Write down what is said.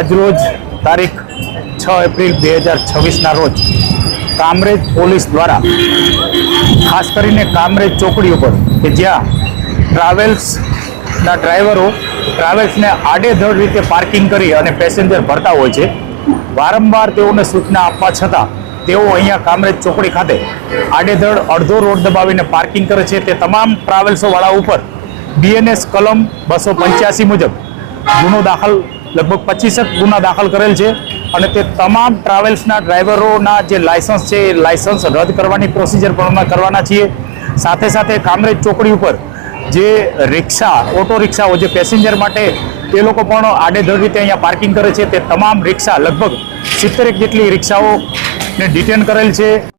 આજરોજ તારીખ 6 એપ્રિલ 2026ના રોજ કામરેજ પોલીસ દ્વારા ખાસ કરીને કામરેજ ચોકડી ઉપર કે જ્યાં ટ્રાવેલ્સના ડ્રાઈવરો ટ્રાવેલ્સને આડેધડ રીતે પાર્કિંગ કરી અને પેસેન્જર ભરતા હોય છે, વારંવાર તેઓને સૂચના આપવા છતાં તેઓ અહીંયા કામરેજ ચોકડી ખાતે આડેધડ અડધો રોડ દબાવીને પાર્કિંગ કરે છે। તે તમામ ટ્રાવેલ્સોવાળા ઉપર BNS કલમ 285 મુજબ ગુનો દાખલ, લગભગ 25 ગુના દાખલ કરેલ છે અને તે તમામ ટ્રાવેલ્સના ડ્રાઈવરોના જે લાયસન્સ છે એ લાયસન્સ રદ કરવાની પ્રોસિજર પણ અમે કરવાના છીએ। સાથે સાથે કામરેજ ચોકડી ઉપર જે રિક્ષા, ઓટો રિક્ષાઓ જે પેસેન્જર માટે તે લોકો પણ આડેધડ રીતે અહીંયા પાર્કિંગ કરે છે, તે તમામ રિક્ષા લગભગ 70 જેટલી રિક્ષાઓને ડિટેન કરેલ છે।